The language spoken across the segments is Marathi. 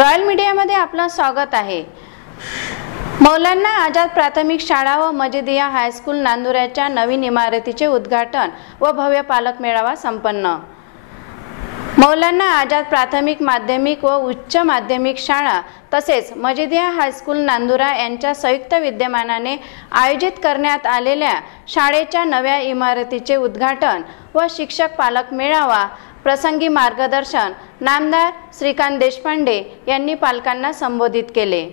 रॉयल मीडियामध्ये आपलं स्वागत आहे। मौलाना आझाद प्राथमिक शाळा व मजिदिया हायस्कूल नांदुऱ्याच्या नवीन इमारतीचे उद्घाटन व भव्य पालक मेळावा संपन्न। मौलाना आझाद प्राथमिक माध्यमिक व उच्च माध्यमिक शाळा तसेच मजिदिया हायस्कूल नांदुरा यांच्या संयुक्त विद्यमानाने आयोजित करण्यात आलेल्या शाळेच्या नव्या इमारतीचे उद्घाटन व शिक्षक पालक मेळावा प्रसंगी मार्गदर्शन नामदार श्रीकांत देशपांडे यांनी पालकांना संबोधित केले।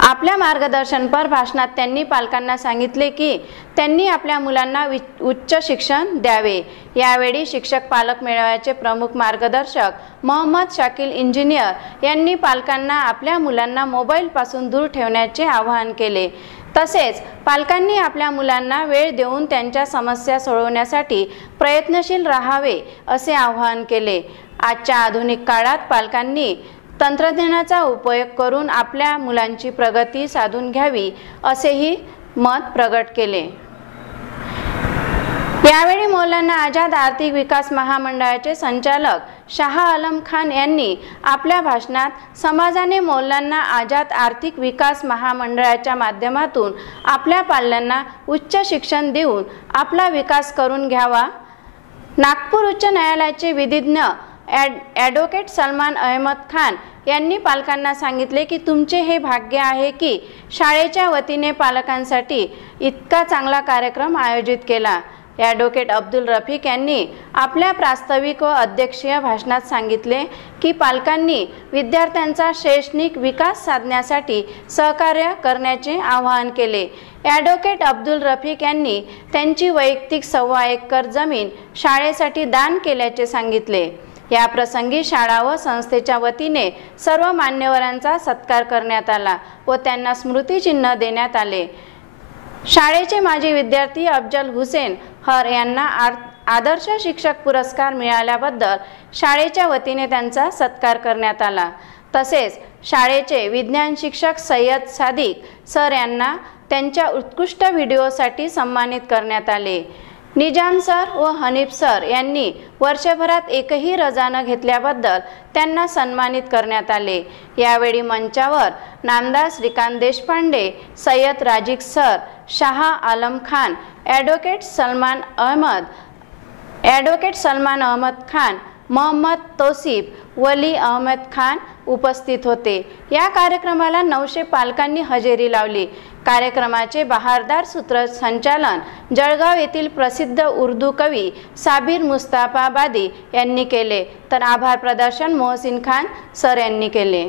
आपल्या मार्गदर्शनपर भाषणात त्यांनी पालकांना सांगितले की त्यांनी आपल्या मुलांना उच्च शिक्षण द्यावे। यावेळी शिक्षक पालक मेळाव्याचे प्रमुख मार्गदर्शक मोहम्मद शाकिल इंजिनियर यांनी पालकांना आपल्या मुलांना मोबाईल पासून दूर ठेवण्याचे आवाहन केले। तसेच पालकांनी आपल्या मुलांना वेळ देऊन त्यांच्या समस्या सोडवण्यासाठी प्रयत्नशील राहावे असे आवाहन केले। आजच्या आधुनिक काळात पालकांनी तंत्रज्ञानाचा उपयोग करून आपल्या मुलांची प्रगती साधून घ्यावी असेही मत प्रगट केले। यावेळी मौलाना आझाद आर्थिक विकास महामंडळाचे संचालक शाह आलम खान यांनी आपल्या भाषणात समाजाने मौलाना आझाद आर्थिक विकास महामंडळाच्या माध्यमातून आपल्या पाल्यांना उच्च शिक्षण देऊन आपला विकास करून घ्यावा। नागपूर उच्च न्यायालयाचे विधिज्ञ ॲडव्होकेट सलमान अहमद खान यांनी पालकांना सांगितले की तुमचे हे भाग्य आहे की शाळेच्या वतीने पालकांसाठी इतका चांगला कार्यक्रम आयोजित केला। ॲडव्होकेट अब्दुल रफिक यांनी आपल्या प्रास्ताविक व अध्यक्षीय भाषणात सांगितले की पालकांनी विद्यार्थ्यांचा शैक्षणिक विकास साधण्यासाठी सहकार्य करण्याचे आवाहन केले। ॲडव्होकेट अब्दुल रफिक यांनी त्यांची वैयक्तिक 1.25 एकर जमीन शाळेसाठी दान केल्याचे सांगितले। या प्रसंगी शाळा व संस्थेच्या वतीने सर्व मान्यवरांचा सत्कार करण्यात आला व त्यांना स्मृतिचिन्ह देण्यात आले। शाळेचे माजी विद्यार्थी अफजल हुसेन हर यांना आदर्श शिक्षक पुरस्कार मिळाल्याबद्दल शाळेच्या वतीने त्यांचा सत्कार करण्यात आला। तसेच शाळेचे विज्ञान शिक्षक सय्यद सादिक सर यांना त्यांच्या उत्कृष्ट व्हिडिओसाठी सन्मानित करण्यात आले। निजाम सर व हनीफ सर यांनी वर्षभरात एकही रजा न घेतल्याबद्दल त्यांना सन्मानित करण्यात आले। यावेळी मंचावर नामदार श्रीकांत देशपांडे, सय्यद राजिक सर, शाह आलम खान, ॲडव्होकेट सलमान अहमद खान, मोहम्मद तौसिफ, वली अहमद खान उपस्थित होते। या कार्यक्रमाला 900 पालकांनी हजेरी लावली। कार्यक्रमाचे बहारदार सूत्रसंचालन जळगाव येथील प्रसिद्ध उर्दू कवी साबिर मुस्ताफाबादी यांनी केले तर आभार प्रदर्शन मोहसिन खान सर यांनी केले।